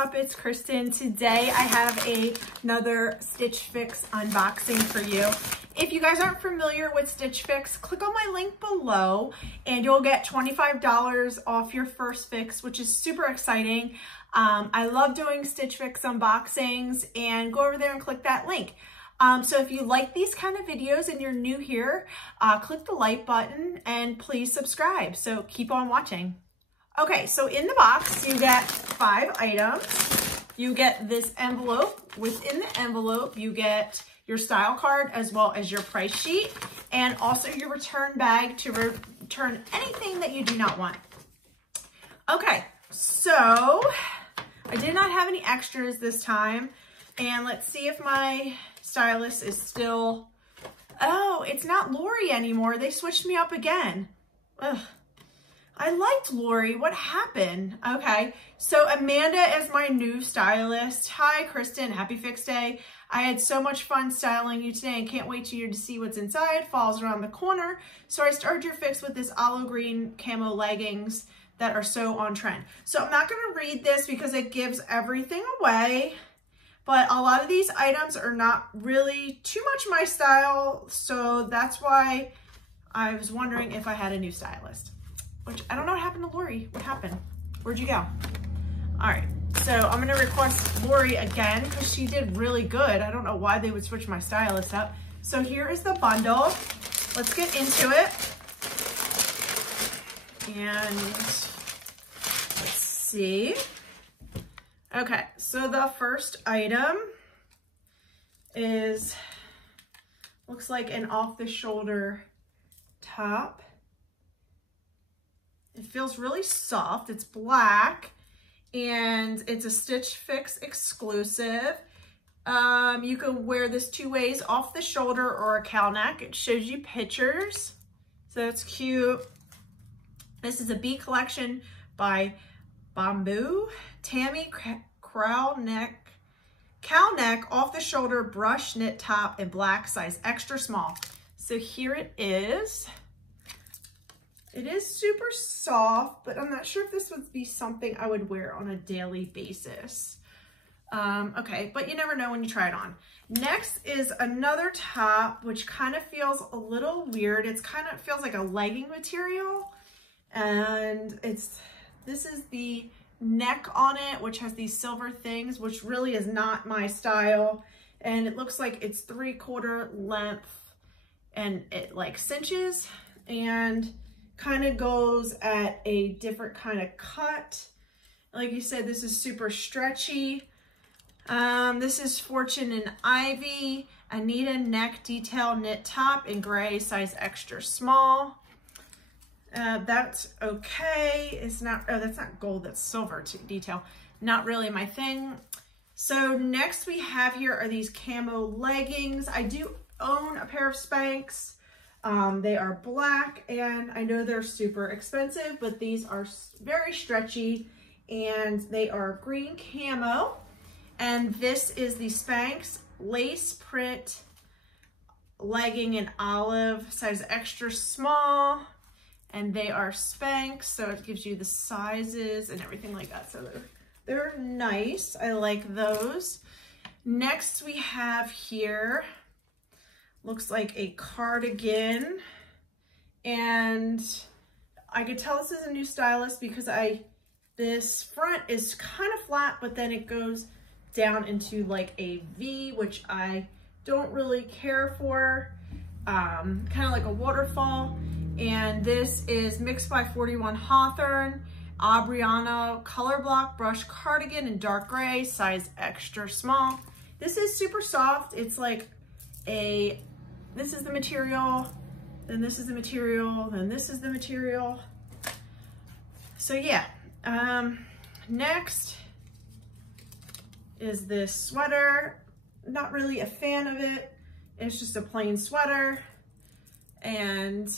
up? It's Kristen. Today I have another Stitch Fix unboxing for you. If you guys aren't familiar with Stitch Fix, click on my link below and you'll get $25 off your first fix, which is super exciting. I love doing Stitch Fix unboxings, and go over there and click that link. So if you like these kind of videos and you're new here, click the like button and please subscribe. So keep on watching. Okay, so in the box, you get 5 items. You get this envelope. Within the envelope, you get your style card as well as your price sheet, and also your return bag to return anything that you do not want. Okay, so I did not have any extras this time, and let's see if my stylist is still, oh, it's not Lori anymore. They switched me up again. Ugh. I liked Lori. What happened? Okay, so Amanda is my new stylist. Hi, Kristen. Happy Fix Day. I had so much fun styling you today and can't wait for you to see what's inside. Fall's around the corner. So I started your fix with this olive green camo leggings that are so on trend. So I'm not going to read this because it gives everything away, but a lot of these items are not really too much my style. So that's why I was wondering if I had a new stylist. Which, I don't know what happened to Lori. What happened? Where'd you go? All right, so I'm gonna request Lori again because she did really good. I don't know why they would switch my stylist up. So here is the bundle. Let's get into it. And let's see. Okay, so the first item is, looks like an off-the-shoulder top. It feels really soft. It's black and it's a Stitch Fix exclusive. You can wear this 2 ways, off the shoulder or a cowl neck. It shows you pictures, so it's cute. This is a B collection by Bamboo. Tammy cowl neck, off the shoulder, brush knit top in black, size extra small. So here it is. It is super soft, but I'm not sure if this would be something I would wear on a daily basis. Okay, but you never know when you try it on. Next is another top, which kind of feels a little weird. It's kind of feels like a legging material. And this is the neck on it, which has these silver things, which really is not my style. And it looks like it's 3/4 length and it like cinches and kind of goes at a different kind of cut. Like you said, this is super stretchy. This is Fortune and Ivy, Anita neck detail knit top in gray, size extra small. That's okay. It's not, oh, that's not gold, that's silver detail. Not really my thing. So next we have here are these camo leggings. I do own a pair of Spanx. They are black and I know they're super expensive, but these are very stretchy and they are green camo. And this is the Spanx lace print legging in olive, size extra small. And they are Spanx, so it gives you the sizes and everything like that. So they're nice. I like those. Next we have here, looks like a cardigan, and I could tell this is a new stylist because this front is kind of flat, but then it goes down into like a V, which I don't really care for, kind of like a waterfall. And this is Mixed by 41 Hawthorne, Aubriana color block brush cardigan in dark gray, size extra small. This is super soft. It's like this is the material, then this is the material, then this is the material. So yeah, next is this sweater. Not really a fan of it. It's just a plain sweater. And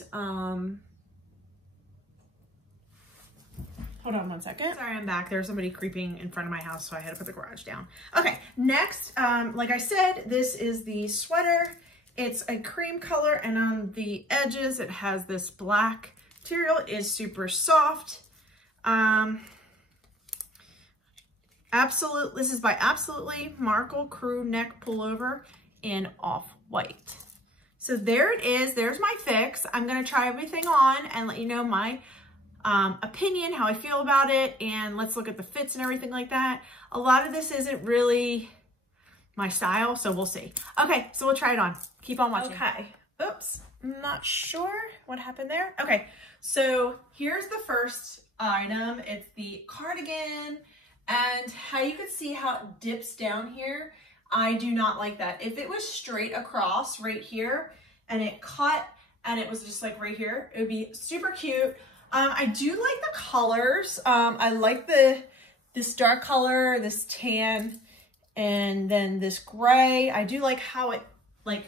hold on one second. Sorry, I'm back. There's somebody creeping in front of my house, so I had to put the garage down. Okay, next, like I said, this is the sweater. It's a cream color, and on the edges, it has this black material. It is super soft. This is by Absolutely Markle Crew Neck Pullover in Off-White. So there it is. There's my fix. I'm going to try everything on and let you know my opinion, how I feel about it, and let's look at the fits and everything like that. A lot of this isn't really my style, so we'll see. Okay, so we'll try it on. Keep on watching. Okay. Oops. I'm not sure what happened there. Okay, so here's the first item. It's the cardigan, and how you can see how it dips down here. I do not like that. If it was straight across right here and it cut and it was just like right here, it would be super cute. I do like the colors. I like this dark color, this tan, and then this gray. I do like how it like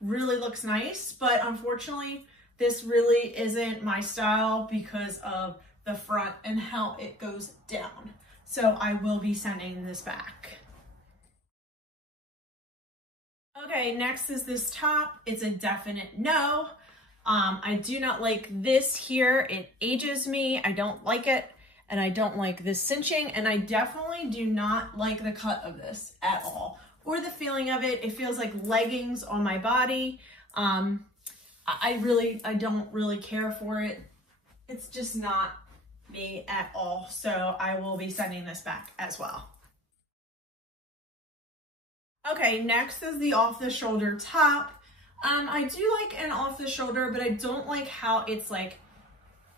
really looks nice, but unfortunately this really isn't my style because of the front and how it goes down. So I will be sending this back. Okay, next is this top. It's a definite no. I do not like this here. It ages me. I don't like it. And I don't like this cinching. And I definitely do not like the cut of this at all. Or the feeling of it. It feels like leggings on my body. I don't really care for it. It's just not me at all. So I will be sending this back as well. Okay, next is the off-the-shoulder top. I do like an off-the-shoulder, but I don't like how it's like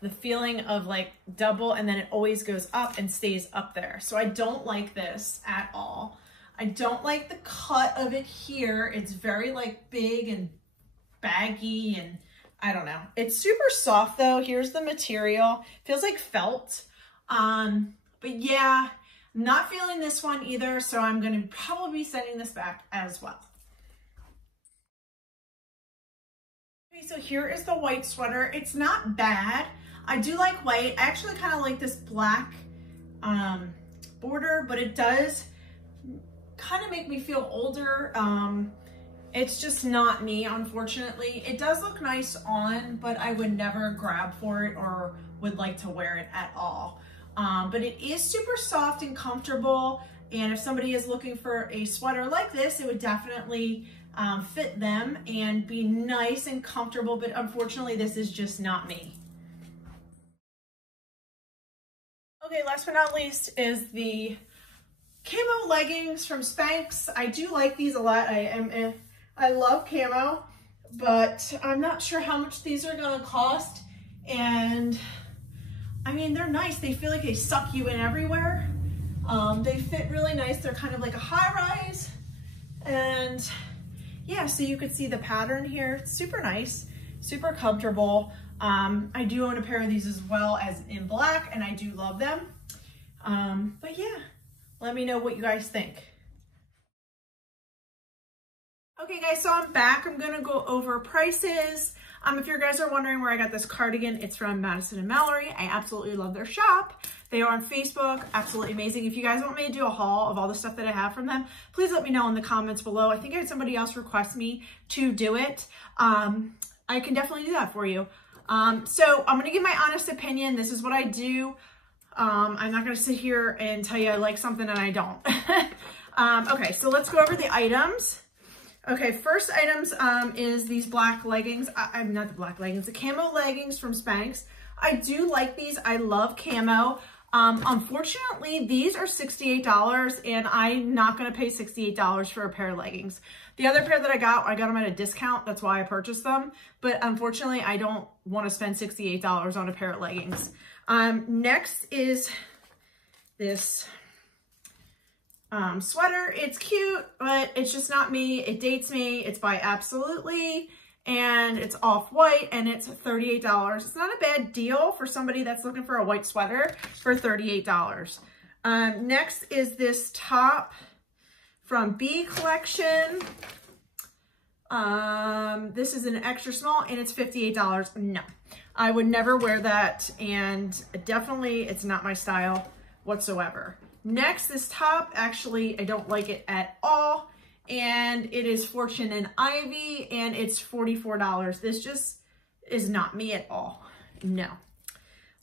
the feeling of like double and then it always goes up and stays up there. So I don't like this at all. I don't like the cut of it here. It's very like big and baggy and I don't know. It's super soft though. Here's the material. Feels like felt. But yeah. Not feeling this one either, so I'm going to probably be sending this back as well. Okay, so here is the white sweater. It's not bad. I do like white. I actually kind of like this black border, but it does kind of make me feel older. It's just not me, unfortunately. It does look nice on, but I would never grab for it or would like to wear it at all. But it is super soft and comfortable, and if somebody is looking for a sweater like this, it would definitely fit them and be nice and comfortable, but unfortunately this is just not me. Okay, last but not least is the camo leggings from Spanx. I do like these a lot. I love camo, but I'm not sure how much these are gonna cost, and I mean, they're nice. They feel like they suck you in everywhere. They fit really nice. They're kind of like a high rise. And yeah, so you could see the pattern here. It's super nice, super comfortable. I do own a pair of these as well as in black, and I do love them. But yeah, let me know what you guys think. Okay guys, so I'm back. I'm gonna go over prices. If you guys are wondering where I got this cardigan, it's from Madison Mallory. I absolutely love their shop. They are on Facebook, absolutely amazing. If you guys want me to do a haul of all the stuff that I have from them, please let me know in the comments below. I think I had somebody else request me to do it. I can definitely do that for you. So I'm gonna give my honest opinion. This is what I do. I'm not gonna sit here and tell you I like something and I don't. Okay, so let's go over the items. Okay, first items is these black leggings. Not the black leggings, the camo leggings from Spanx. I do like these. I love camo. Unfortunately, these are $68 and I'm not going to pay $68 for a pair of leggings. The other pair that I got them at a discount. That's why I purchased them. But unfortunately, I don't want to spend $68 on a pair of leggings. Next is this sweater. It's cute, but it's just not me. It dates me. It's by Absolutely, and it's off-white, and it's $38. It's not a bad deal for somebody that's looking for a white sweater for $38. Next is this top from B Collection. This is an extra small, and it's $58. No, I would never wear that, and definitely it's not my style whatsoever. Next, this top, actually, I don't like it at all, and it is Fortune and Ivy, and it's $44. This just is not me at all. No.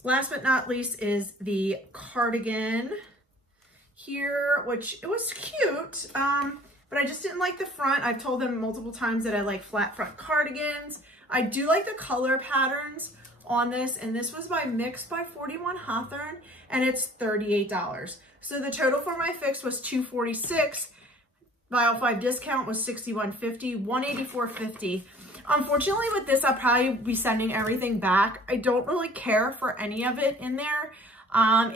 Last but not least is the cardigan. here, which it was cute, but I just didn't like the front. I've told them multiple times that I like flat front cardigans. I do like the color patterns on this, and this was by Mix by 41 Hawthorne, and it's $38. So the total for my fix was $246. File 5 discount was $61.50, $184.50. Unfortunately with this, I'll probably be sending everything back. I don't really care for any of it in there.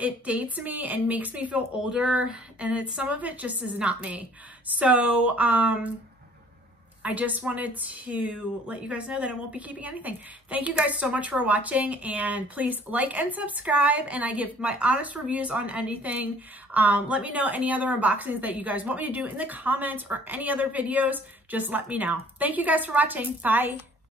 It dates me and makes me feel older, and some of it just is not me. So I just wanted to let you guys know that I won't be keeping anything. Thank you guys so much for watching, and please like and subscribe, and I give my honest reviews on anything. Let me know any other unboxings that you guys want me to do in the comments or any other videos. Just let me know. Thank you guys for watching. Bye.